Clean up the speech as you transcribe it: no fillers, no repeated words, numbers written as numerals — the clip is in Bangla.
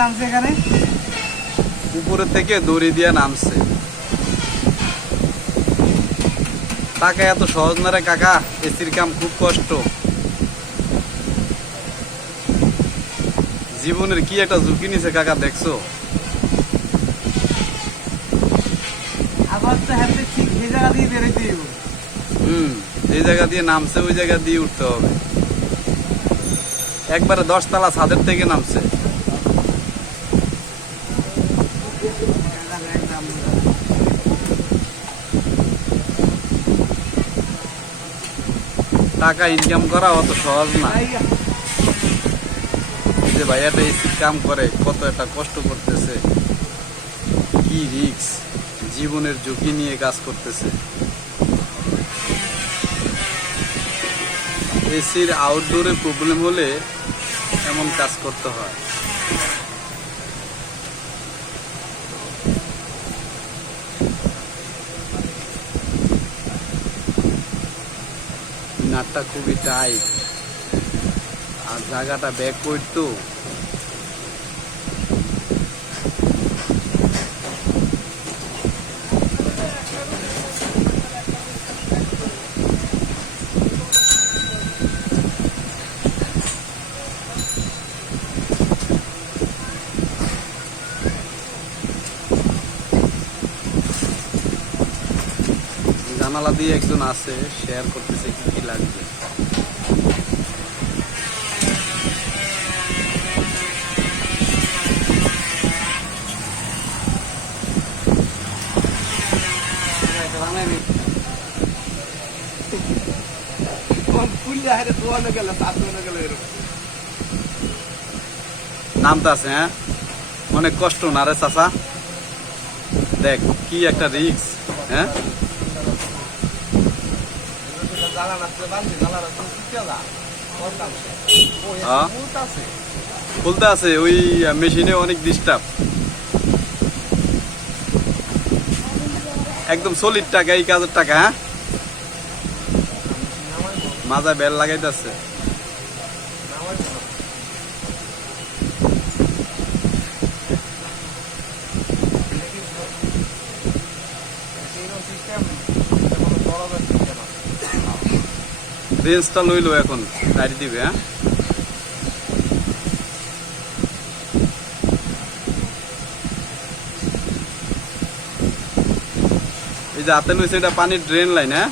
নামছে এখানে উপরে থেকে দড়ি দিয়ে নামছে। টাকা এত সহজ না রে কাকা, এসির কাম খুব কষ্ট। জীবনের কি একটা ঝুঁকি নিছে কাকা, দেখছো? আবার তো হাতে ঠিক এই জায়গা দিয়ে বেরোতে দিব। যে জায়গা দিয়ে নামছে ওই জায়গা দিয়ে উঠতে হবে। একবারে 10 তলা ছাদের থেকে নামছে। টাকা ইনকাম করা অত সহজ না। যে ভাইয়াটা এসির কাম করে কত একটা কষ্ট করতেছে, কি রিস্ক, জীবনের ঝুঁকি নিয়ে কাজ করতেছে। এসির আউটডোরে প্রবলেম হলে এমন কাজ করতে হয়। নাটটা খুবই টাইট আর জায়গাটা ব্যাক করতো। জানালা দিয়ে একজন আছে, শেয়ার করতেছে কি কি লাগবে। নামতে আছে, হ্যাঁ অনেক কষ্ট না রে চাচা? দেখ কি একটা রিস্ক। হ্যাঁ খুলতে আছে, ওই মেশিনে অনেক ডিস্টার্ব। একদম সলিড টাকা, এই কাজের টাকা। হ্যাঁ মাজা বেল লাগাইতেছে। রেঞ্জটা লইলো এখন গাড়ি দিবে। হ্যাঁ এই যে হাতে লইছে এটা পানির ড্রেন লাইন। হ্যাঁ